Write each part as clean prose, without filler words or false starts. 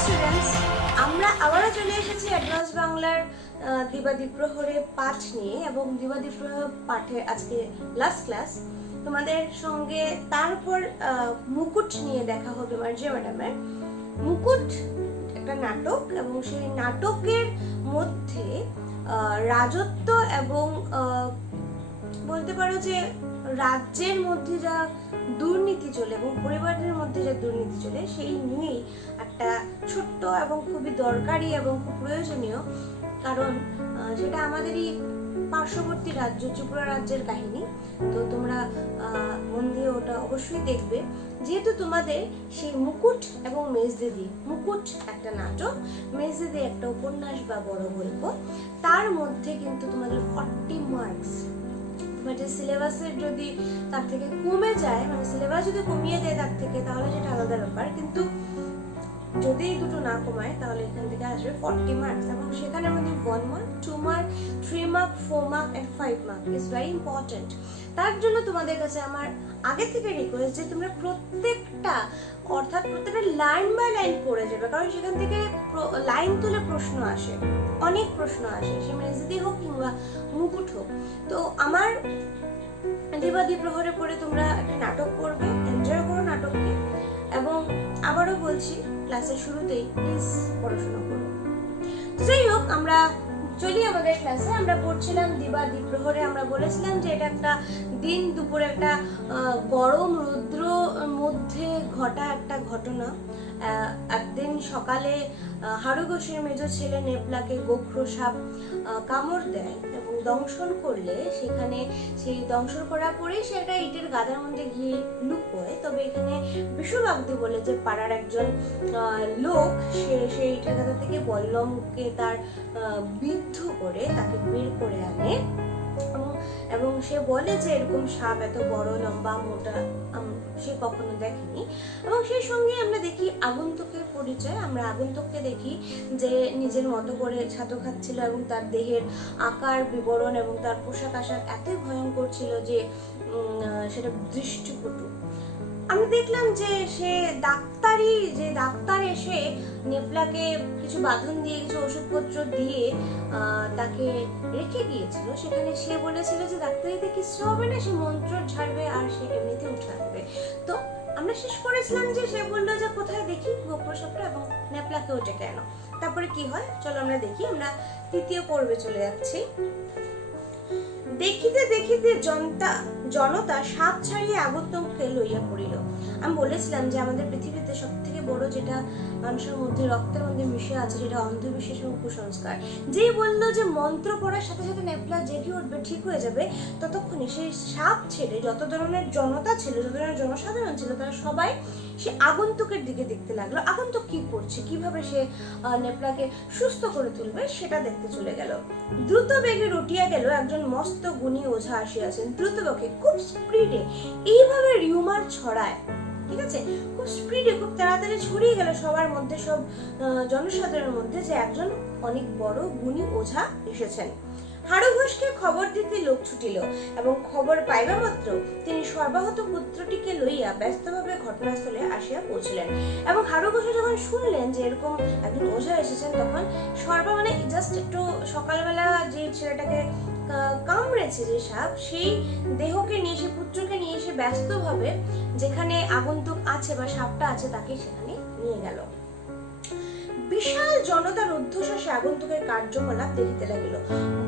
Students, আমরা আবারও চলে এসেছি অ্যাডভান্স বাংলার দিবাদীপ প্রহরে পাঠ নিয়ে এবং দিবাদীপ প্রহর পাঠে আজকে লাস্ট ক্লাস তোমাদের সঙ্গে। তারপর মুকুট নিয়ে দেখা হবে মার্জিয়া ম্যাডামের। মুকুট একটা নাটক এবং সেই নাটকের মধ্যে রাজত্ব এবং বলতে পারো যে রাজ্যের মধ্যে যা দুর্নীতি চলে এবং পরিবারের মধ্যে যা দুর্নীতি চলে সেই নিয়েই একটা ছোট্ট এবং খুবই দরকারি এবং খুব প্রয়োজনীয়, কারণ সেটা আমাদেরই পার্শ্ববর্তী রাজ্য ত্রিপুরা রাজ্যের কাহিনী। তো তোমরা মন দিয়ে ওটা অবশ্যই দেখবে, যেহেতু তোমাদের সেই মুকুট এবং মেজদিদি, মুকুট একটা নাটক, মেজদিদি একটা উপন্যাস বা বড় গল্প, তার মধ্যে কিন্তু তোমাদের 40 মার্কস। বাট সিলেবাসের যদি তার থেকে কমে যায়, মানে সিলেবাস যদি কমিয়ে দেয় তার থেকে, তাহলে সেটা আলাদা ব্যাপার। কিন্তু যদি এই দুটো না কমায় তাহলে এখান থেকে আসবে 40 মার্কস এবং সেখানের মধ্যে 1 mark, 2 mark, 3 mark, 4 mark and 5 mark is very important. তার জন্য তোমাদের কাছে আমার আগে থেকে রিকোয়েস্ট যে তোমরা প্রত্যেকটা লাইন বাই লাইন পড়ে যাবে, কারণ সেখান থেকে লাইন তুলে প্রশ্ন আসে, অনেক প্রশ্ন আসে, সে মেজদি হোক কিংবা মুকুট হোক। তো আমার দিবাদীপ প্রহরে পড়ে তোমরা একটা নাটক পড়বে, এনজয় করো নাটককে। এবং আবারও বলছি, ক্লাসের শুরুতেই প্লিজ পড়াশোনা করো। যাই হোক, আমরা চলি আমাদের ক্লাসে। আমরা পড়ছিলাম দিবাদীপ প্রহরে। আমরা বলেছিলাম যে এটা একটা দিন দুপুরে একটা গরম রৌদ্র মধ্যে ঘটা একটা ঘটনা। একদিন সকালে হাড়ুঘোষের মেজ ছেলে নেপলাকে গোখর সাপ কামড় দেয় এবং দংশন করলে সেখানে সেই দংশন করার পরে সেটা ইটের গাদার মধ্যে গিয়ে লুকোয়। তবে এখানে বিশ্ববাগদি বলে যে পাড়ার একজন লোক, সে সেই ইটের গাদা থেকে বল্লমকে তার বিদ্ধ করে তাকে বের করে আনে এবং সে বলে যে এরকম সাপ এত বড় লম্বা মোটা সে কখনো দেখেনি। এবং সেই সঙ্গে আমরা দেখি আগন্তুকের পরিচয়। আমরা আগন্তুককে দেখি যে নিজের মতো করে ছাতু খাচ্ছিল এবং তার দেহের আকার বিবরণ এবং তার পোশাক আশাক এতই ভয়ঙ্কর ছিল যে সেটা দৃষ্টিকটু। আমরা দেখলাম যে সে ডাক্তার এসে নেপলাকে কিছু বাঁধন দিয়ে কিছু ওষুধপত্র দিয়ে তাকে রেখে গিয়েছিল। সেখানে সে বলেছিল যে ডাক্তারিতে কিছু হবে না, সে মন্ত্র ঝাড়বে আর সে এমনিতে উঠে আসবে। তো আমরা শেষ করেছিলাম যে সে বললো যে কোথায় দেখি গোখর সাপটা এবং নেপলাকেও ডেকে আনো। তারপরে কি হয় চলো আমরা দেখি। আমরা তৃতীয় পর্বে চলে যাচ্ছি। দেখিতে দেখিতে জনতা সাপ ছাড়িয়ে আগন্তুককে লইয়া পড়িল। আমি বলেছিলাম যে আমাদের পৃথিবীতে সব থেকে বড় যেটা মানুষের মধ্যে রক্তের মধ্যে মিশে আছে সেটা অন্ধবিশ্বাস এবং কুসংস্কার। যেই বললো যে মন্ত্র পড়ার সাথে সাথে নেপলা জেগে উঠবে, ঠিক হয়ে যাবে, ততক্ষণে সেই সাপ ছেড়ে যত ধরনের জনতা ছিল, যত ধরনের জনসাধারণ ছিল, তারা সবাই সে আগন্তুকের দিকে দেখতে লাগলো। আগন্তুক কি করছে, কিভাবে সে নেপলাকে সুস্থ করে তুলবে সেটা দেখতে চলে গেল। দ্রুত বেগে রটিয়া গেল একজন মস্ত গুণী ওঝা আসিয়াছেন। দ্রুত বেগে, খুব স্পিডে এইভাবে রিউমার ছড়ায়, ঠিক আছে, খুব স্পিডে, খুব তাড়াতাড়ি ছড়িয়ে গেল সবার মধ্যে, সব জনসাধারণের মধ্যে যে একজন অনেক বড় গুণী ওঝা এসেছেন। হাড়ুঘোষকে খবর দিতে লোক ছুটিল এবং খবর পাইবা মাত্র তিনি সর্বাহত পুত্রটিকে লইয়া ব্যস্তভাবে ঘটনাস্থলে আসিয়া পৌঁছলেন। এবং হাড়ুঘোষ যখন শুনলেন যে এরকম একজন ওঝা এসেছেন, তখন সর্বা মানে জাস্ট একটু সকালবেলা যে ছেলেটাকে কামড়েছে যে সাপ, সেই দেহকে নিয়ে, সেই পুত্রকে নিয়ে এসে ব্যস্তভাবে যেখানে আগন্তুক আছে বা সাপটা আছে তাকে সেখানে নিয়ে গেল। বিশাল জনতার রুদ্ধশ্বাসে আগন্তুকের কার্যকলাপ দেখিতে লাগিল।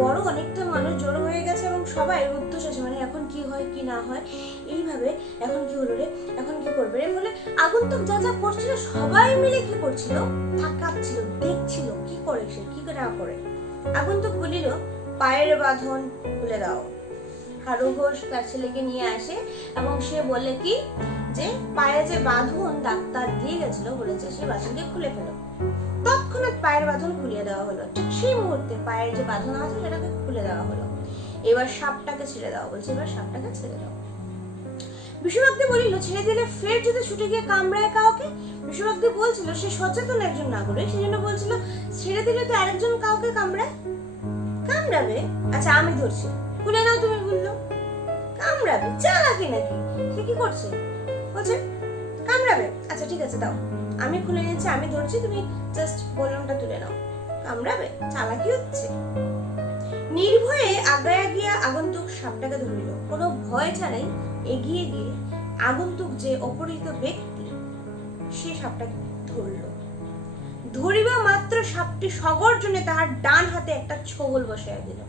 বড় অনেকটা মানুষ জড়ো হয়ে গেছে এবং সবাই রুদ্ধশ্বাসে, মানে এখন কি হয় কি না হয়, এইভাবে এখন কি হলো রে, এখন কি করবে রে বলে আগন্তুক যা যা করছিল সবাই মিলে কি করছিল, তাকাচ্ছিল, দেখছিল কি করে সে, কি না করে। আগন্তুক বলিল, পায়ের বাঁধন খুলে দাও। হাড়ুঘোষ তার ছেলেকে নিয়ে আসে এবং সে বলে কি যে পায়ে যে বাঁধন ডাক্তার দিয়ে গেছিল, বলেছে সেই বাঁধনকে খুলে ফেলো। তৎক্ষণাৎ পায়ের বাঁধন খুলিয়ে দেওয়া হলো। ঠিক সেই মুহূর্তে পায়ের যে বাঁধন আছে সেটাকে খুলে দেওয়া হলো। এবার সাপটাকে ছেড়ে দাও বলছে, এবার সাপটাকে ছেড়ে দাও। বিশ্ববাগদি বলিল, ছেড়ে দিলে ফের যদি ছুটে গিয়ে কামড়ায় কাউকে। বিশ্ববাগদি বলছিল সে সচেতন একজন নাগরিক, সেই জন্য বলছিল ছেড়ে দিলে তো আরেকজন কাউকে কামড়াবে। আচ্ছা আমি ধরছি, খুলে নাও তুমি, বললো কামড়াবে, চালাকি নাকি, সে কি করছে, বলছে কামড়াবে, আচ্ছা ঠিক আছে দাও, আমি খুলে নিচ্ছি, আমি ধরছি, তুমি জাস্ট বলনটা তুলে নাও। কামড়াবে? চালাকি হচ্ছে। নির্ভয়ে আগায়া গিয়া আগন্তুক সাপটাকে ধরিল। কোনো ভয় ছাড়াই এগিয়ে গিয়ে আগন্তুক যে অপরিচিত ব্যক্তি, সে সাপটাকে ধরল। ধরিবা মাত্র সাপটি সগর্জনে তাহার ডান হাতে একটা ছোবল বসাইয়া দিল।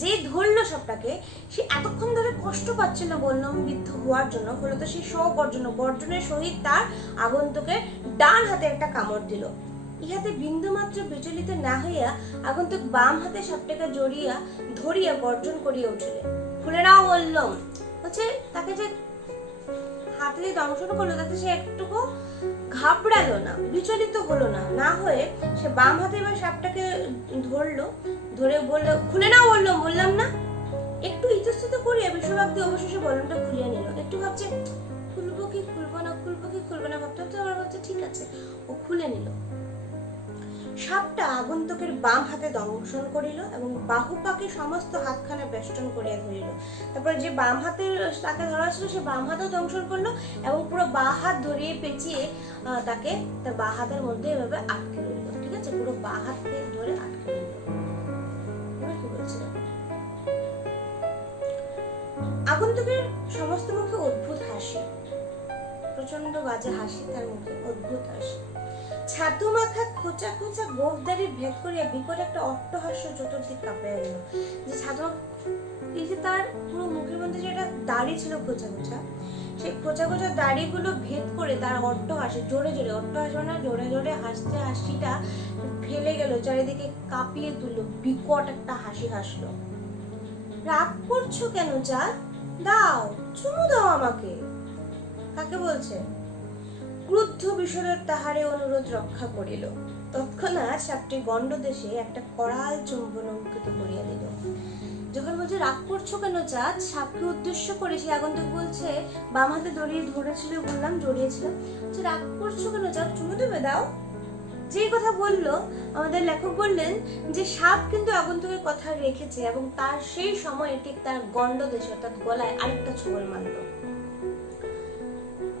যে ধরল সাপটাকে, সে এতক্ষণ ধরে কষ্ট পাচ্ছিল বল্লমবিদ্ধ হওয়ার জন্য, ফলত সে গর্জনের সহিত তার আগন্তুকের ডান হাতে একটা কামড় দিল। ইহাতে বিন্দুমাত্র বিচলিত না হইয়া আগন্তুক বাম হাতে সাপটাকে ধরিয়া গর্জন করিয়া উঠিল। খুলে নাও বললাম। হচ্ছে তাকে যে হাতে যে দংশন করলো, তাতে সে একটুকু ঘাবড়ালো না, বিচলিত হলো না। না হয়ে সে বাম হাতে এবার সাপটাকে ধরে বললো, খুলে নাও বললাম না। একটু ইতস্তত করিয়া বিশ্বভারতী অবশেষে বলনটা খুলিয়া নিল। একটু ভাবছে খুলবো কি খুলবো না ভাবতে আবার ভাবছে ঠিক আছে, ও খুলে নিল। সাপটা আগন্তুকের বাম হাতে দংশন করিল এবং বাহুপাকে সমস্ত হাতখানা বেষ্টন করিয়া ধরিল। তারপর যে বাম হাতে তাকে ধরা ছিল, সে বাম হাতেও দংশন করলো এবং পুরো বাঁ হাত ধরিয়ে পেঁচিয়ে তাকে তার বাঁ হাতের মধ্যে এভাবে আটকে রইল। ঠিক আছে, পুরো বাঁ হাতকে ধরে আটকে রইল। এবার কি বলছিলাম, আগন্তুকের সমস্ত মুখে অদ্ভুত হাসি, প্রচন্ড বাজে হাসি, তার মুখে অদ্ভুত হাসি। ছাতু মাথা খোঁচা খোঁচা গোফদারি ভেদ করিয়া বিকট একটা অট্টহাস্য চতুর্দিক কাঁপিয়া গেল। যে ছাতু, এই যে তার পুরো মুখের মধ্যে যেটা দাড়ি ছিল খোঁচা খোঁচা, সেই খোঁচা খোঁচা দাড়িগুলো ভেদ করে তার অট্টহাসি, জোরে জোরে হাসিটা ফেলে গেল, চারিদিকে কাঁপিয়ে তুললো, বিকট একটা হাসি হাসলো। রাগ করছো কেন চাঁদ? দাও, চুমু দাও আমাকে। কাকে বলছে? ক্রুদ্ধ বিষধর তাহারে অনুরোধ রক্ষা করিল। তৎক্ষণাৎ সাপটি গণ্ডদেশে একটা করাল চুম্বন অঙ্কিত করিয়া দিল। যখন বলছে রাগ করছো কেন চাঁদ, সাপকে উদ্দেশ্য করে সে আগন্তুক বলছে, বাম হাতে ধরেছিল, বললাম জড়িয়েছিল, রাগ করছো কেন চাঁদ, চুমু দেবে, দাও। যে কথা বললো, আমাদের লেখক বললেন যে সাপ কিন্তু আগন্তুকের কথা রেখেছে এবং তার সেই সময়ে ঠিক তার গণ্ডদেশে অর্থাৎ গলায় আরেকটা ছোবল মারল।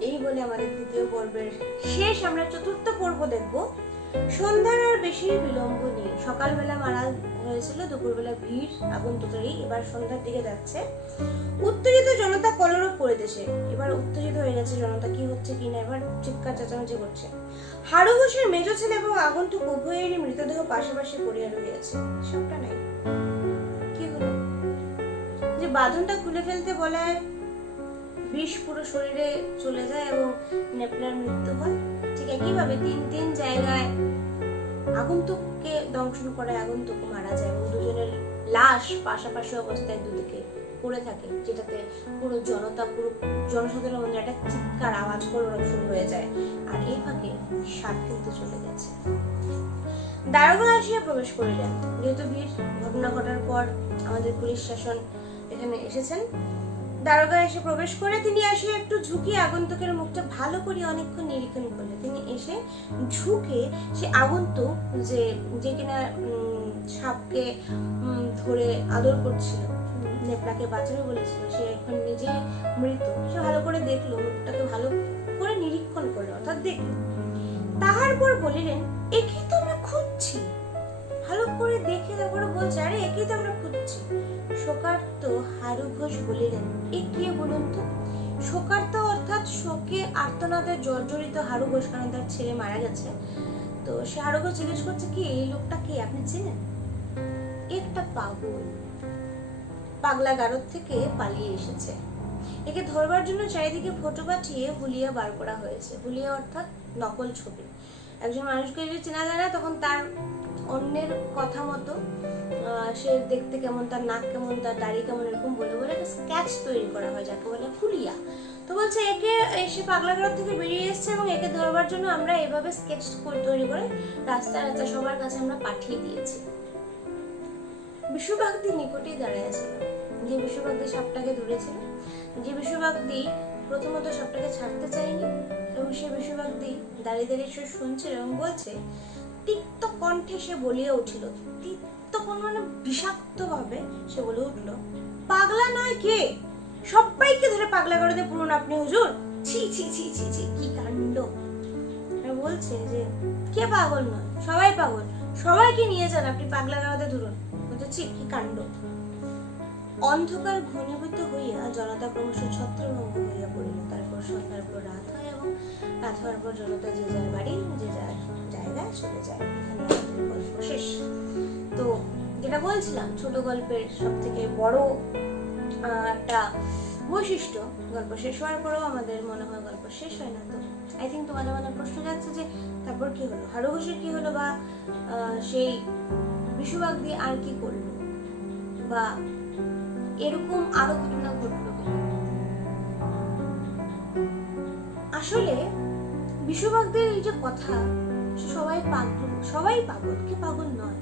এই বলে আমাদের দ্বিতীয় পর্বের শেষ। আমরা চতুর্থ পর্ব দেখব। সন্ধ্যার আর বেশি বিলম্ব নেই। সকালবেলা মারা হয়েছিল, দুপুরবেলা ভিড় আগন্তুকেরই, এবার সন্ধ্যার দিকে যাচ্ছে। উত্তেজিত জনতা কলরব করিতেছে। এবার উত্তেজিত হয়ে গেছে জনতা, কি হচ্ছে কি না, এবার চিৎকার চেঁচামেচি করছে। হারু ঘোষের মেজ ছেলে এবং আগন্তুক উভয়েরই মৃতদেহ পাশাপাশি পড়িয়া রহিয়াছে। সবটা নাই, কি হলো? যে বাঁধনটা খুলে ফেলতে বলায় বিষ পুরো শরীরে চলে যায় এবং নেপলার মৃত্যু হয়। ঠিক একইভাবে তিন জায়গায় আগন্তুককে দংশন করায় আগন্তুক মারা যায় এবং দুজনের লাশ পাশাপাশি অবস্থায় দুদিকে পড়ে থাকে, যেটাতে পুরো জনসাধারণের মধ্যে একটা চিৎকার আওয়াজ শুরু হয়ে যায়। আর এই ফাঁকে সাপ কিন্তু চলে গেছে। দারোগা আসিয়া প্রবেশ করিলেন। যেহেতু ভিড় ঘটনা ঘটার পর আমাদের পুলিশ শাসন এখানে এসেছেন, দারোগা এসে প্রবেশ করে তিনি আসিয়া একটু ঝুঁকিয়ে আগন্তুকের মুখটা ভালো করে অনেকক্ষণ নিরীক্ষণ করলেন। তিনি এসে ঝুঁকে সে আগন্তুক যে কিনা সাপকে ধরে আদর করছিল, নেপলাকে বাঁচাবে বলেছিল, সে এখন নিজে মৃত, সে ভালো করে দেখলো, মুখটাকে ভালো করে নিরীক্ষণ করলো, অর্থাৎ দেখলো। তাহার পর বলিলেন, একেই তো আমরা খুঁজছি। ভালো করে দেখে তারপরে বলছে, আরে একেই তো আমরা খুঁজছি। শোকার্ত হারু ঘোষ বলিলেন, এ কে বলুন তো? শোকার্ত অর্থাৎ শোকে আর্তনাদে জর্জরিত হারু ঘোষ, কারণ তার ছেলে মারা গেছে। তো সে হারু ঘোষ জিজ্ঞেস করছে, কি এই লোকটা কে, আপনি চেনেন? একটা পাগলা গারদ থেকে পালিয়ে এসেছে। একে ধরবার জন্য চারিদিকে ফটো পাঠিয়ে হুলিয়া বার করা হয়েছে। হুলিয়া অর্থাৎ নকল ছবি। একজন মানুষকে যদি চেনা যায় না, তখন তার অন্যের কথা মতো সে দেখতে কেমন, তার নাক কেমন, তার দাড়ি কেমন, এরকম বলে বলে একটা স্কেচ তৈরি করা হয়, যাকে বলে হুলিয়া। তো বলছে একে এসে পাগলাগারদ থেকে বেরিয়ে এসছে এবং একে ধরবার জন্য আমরা এভাবে স্কেচ তৈরি করে রাস্তায় সবার কাছে আমরা পাঠিয়ে দিয়েছি। বিশ্বভাগদি নিকটেই দাঁড়ায় ছিল, যে বিশ্বভাগদি সাপটাকে ধরেছিল। যে বিশ্বভাগদি প্রথমত সাপটাকে ছাড়তে চায়নি এবং সে বিশ্বভাগদি দাঁড়িয়ে দাঁড়িয়ে সে শুনছিল এবং বলছে, তিক্ত কণ্ঠে সে বলিয়া উঠিল, তিক্ত কোন মানে বিষাক্ত ভাবে সে বলে উঠল, পাগলা নয় কে, সবাইকে ধরে পাগলা করে দিয়ে পুরন আপনি হুজুর, ছি ছি ছি ছি ছি, কি কাণ্ড। বলছে যে কে পাগল নয়, সবাই পাগল, সবাইকে নিয়ে যান আপনি পাগলা গারদে ধরুন। বুঝেছি কি কাণ্ড। অন্ধকার ঘনীভূত হইয়া জনতা ক্রমশ ছত্রভঙ্গ হইয়া পড়িল। তারপর সন্ধ্যার পর রাত হয় এবং রাত হওয়ার পর জনতা যে যার বাড়ি যে যার জায়গায় চলে যায়। এখানে আমাদের গল্প শেষ। তো যেটা বলছিলাম, ছোট গল্পের সব থেকে বড় একটা বৈশিষ্ট্য, গল্প শেষ হওয়ার পরেও আমাদের মনে হয় গল্প শেষ হয় না। তো আই থিঙ্ক তোমাদের মনে প্রশ্ন যাচ্ছে যে তারপর কি হলো, হারু ঘোষের কি হলো, বা সেই বিশুবাগ দিয়ে আর কি করলো, বা এরকম আরো ঘটনা ঘটলো। আসলে বিশুবাগদের এই যে কথা, সবাই পাগল, সবাই পাগল, কি পাগল নয়,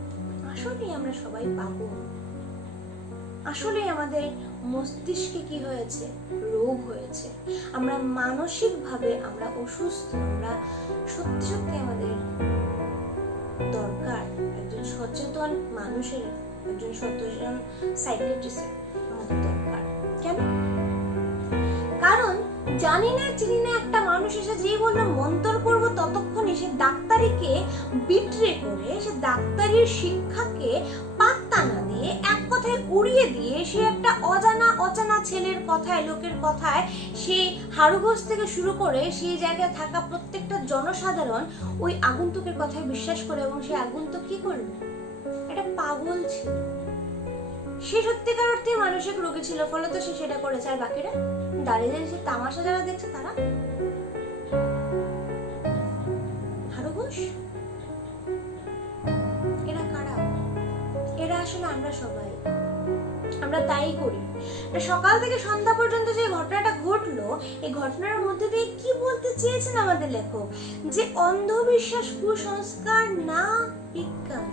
আসলে আমরা সবাই পাগল। আসলে আমাদের মস্তিষ্কে কি হয়েছে, রোগ হয়েছে, আমরা মানসিক ভাবে আমরা অসুস্থ। আমরা সত্যি সত্যি আমাদের দরকার একজন সচেতন মানুষের, একজন সচেতন সাইকিয়াট্রিস্ট আমাদের দরকার। কেন? কারণ জানি না চিনি না একটা মানুষ এসে যেই বললো মন্তর করবো, ততক্ষণে সে ডাক্তারিকে বিট্রে করে, সে ডাক্তারির শিক্ষাকে পাত্তা না দিয়ে, এক কথায় উড়িয়ে দিয়ে, সে একটা অজানা ছেলের কথায়, লোকের কথায়, সে হারু ঘোষ থেকে শুরু করে সেই জায়গায় থাকা প্রত্যেকটা জনসাধারণ ওই আগন্তুকের কথায় বিশ্বাস করে। এবং সে আগন্তুক কি করলো, এটা পাগল ছিল, সে সত্যিকার অর্থে মানসিক রোগী ছিল, ফলত সে সেটা করেছে। আর বাকিরা দাঁড়িয়ে সে তামাশা যারা দেখছে তারা হারু ঘোষ, এরা কারা? এরা আসলে আমরা সবাই, আমরা তাই করি। সকাল থেকে সন্ধ্যা পর্যন্ত যে ঘটনাটা ঘটলো, এই ঘটনার মধ্যে দিয়ে কি বলতে চেয়েছেন আমাদের লেখক, যে অন্ধবিশ্বাস কুসংস্কার না বিজ্ঞান।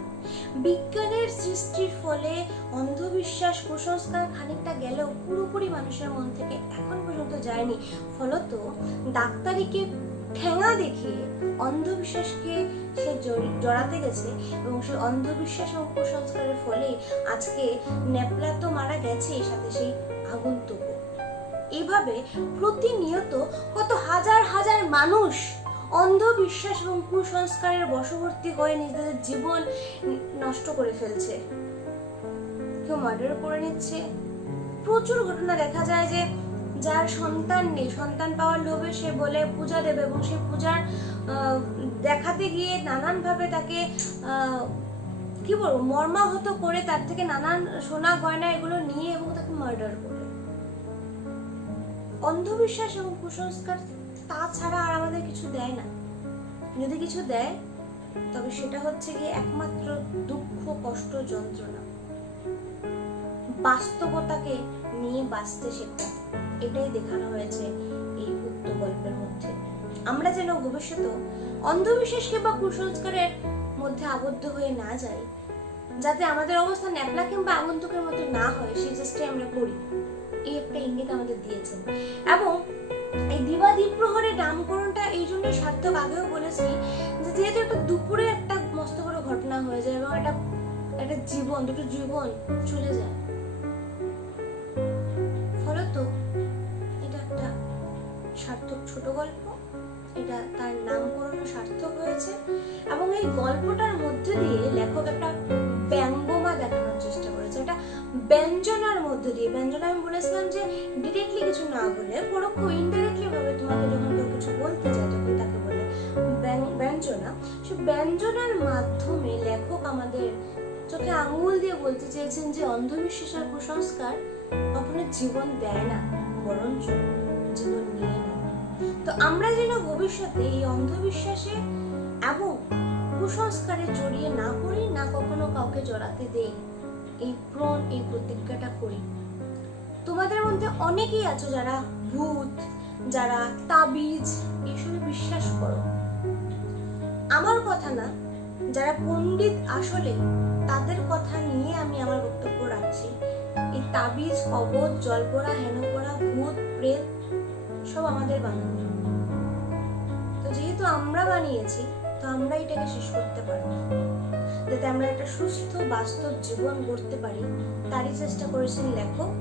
বিজ্ঞানের সৃষ্টির ফলে অন্ধবিশ্বাস কুসংস্কার খানিকটা গেলেও পুরোপুরি মানুষের মন থেকে এখন পর্যন্ত যায়নি। ফলত ডাক্তারিকে ঠেঙা দেখিয়ে অন্ধবিশ্বাসকে সে জড়াতে গেছে, এবং সেই অন্ধবিশ্বাস ও কুসংস্কারের ফলে আজকে ন্যাপলা তো মারা গেছে, সাথে সেই আগন্তুক। এইভাবে প্রতিনিয়ত কত হাজার হাজার মানুষ অন্ধবিশ্বাস এবং কুসংস্কারের বশবর্তী হয়ে নিজেদের জীবন নষ্ট করে ফেলছে। কেউ মার্ডার করে নিচ্ছে। প্রচুর ঘটনা দেখা যায় যে যার সন্তান নেই, সন্তান পাওয়ার লোভে সে বলে পূজা দেবে, এবং সে পূজার দেখাতে গিয়ে নানান ভাবে তাকে কি বলবো মর্মাহত করে, তার থেকে নানান সোনা গয়না এগুলো নিয়ে এবং তাকে মার্ডার করে। অন্ধবিশ্বাস এবং কুসংস্কার তাছাড়া আর আমাদের কিছু দেয় না। যদি কিছু দেয় তবে সেটা হচ্ছে গিয়ে একমাত্র দুঃখ, কষ্ট, যন্ত্রণা। বাস্তবতাকে নিয়ে বাঁচতে শেখা, এটাই দেখানো হয়েছে এই উক্ত গল্পের মধ্যে। আমরা যেন ভবিষ্যতে অন্ধবিশ্বাসকে বা কুসংস্কারের মধ্যে আবদ্ধ হয়ে না যাই, যাতে আমাদের অবস্থা ন্যাপলা কিংবা আগন্তুকের মতো না হয়, সেই চেষ্টাই আমরা করি। এই একটা ইঙ্গিত আমাদের দিয়েছেন। এবং এই দিবাদ্বীপ প্রহরের নামকরণটা এই জন্যই সার্থক। আগেও বলেছি যে যেহেতু একটা দুপুরে একটা মস্ত বড় ঘটনা হয়ে যায় এবং একটা জীবন, দুটো জীবন চলে যায়, ফলত এটা একটা সার্থক ছোট গল্প, এটা তার নামকরণও সার্থক হয়েছে। এবং এই গল্পটার মধ্যে দিয়ে লেখক একটা ব্যঙ্গমা দেখানোর চেষ্টা করেছে, এটা ব্যঞ্জনার মধ্যে দিয়ে। ব্যঞ্জনা আমি বলেছিলাম যে ডিরেক্টলি কিছু না বলে, পরোক্ষ ইনডাইরেক্টলি ভাবে তোমাকে যখন কেউ কিছু বলতে যায় তখন তাকে বলে ব্যঞ্জনা। সে ব্যঞ্জনার মাধ্যমে লেখক আমাদের চোখে আঙুল দিয়ে বলতে চেয়েছেন যে অন্ধবিশ্বাস আর কুসংস্কার কখনো জীবন দেয় না, বরঞ্চ জীবন নিয়ে নেয়। তো আমরা যেন ভবিষ্যতে এই অন্ধবিশ্বাসে এবং কুসংস্কারে জড়িয়ে না পড়ি, না কখনো কাউকে জড়াতে দেই, এই প্রতিজ্ঞাটা করি। তোমাদের মধ্যে অনেকেই আছো যারা ভূত, যারা তাবিজ এসবে বিশ্বাস করো। আমার কথা না, যারা পণ্ডিত আসলে তাদের কথা নিয়ে আমি আমার বক্তব্য রাখছি। এই তাবিজ, কবজ, জলপড়া, হেনপড়া, ভূত, প্রেত সব আমাদের বানানো। তো যেহেতু আমরা বানিয়েছি, তো আমরা এটাকে শেষ করতে পারবো, যাতে আমরা একটা সুস্থ বাস্তব জীবন গড়তে পারি, তারই চেষ্টা করেছেন লেখক।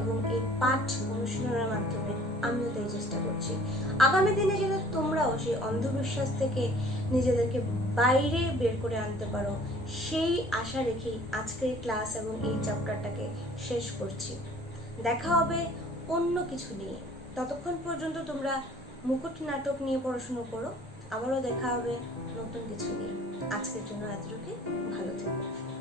এবং এই পাঠ অনুশীলনের মাধ্যমে আমিও তাই চেষ্টা করছি। আগামী দিনে যাতে তোমরাও সেই অন্ধবিশ্বাস থেকে নিজেদেরকে বাইরে বের করে আনতে পারো, সেই আশা রেখেই আজকের ক্লাস এবং এই চ্যাপ্টারটাকে শেষ করছি। দেখা হবে অন্য কিছু নিয়ে। ততক্ষণ পর্যন্ত তোমরা মুকুট নাটক নিয়ে পড়াশুনো করো। আবারও দেখা হবে নতুন কিছু নিয়ে। আজকের জন্য এতটুকু, ভালো থেকো।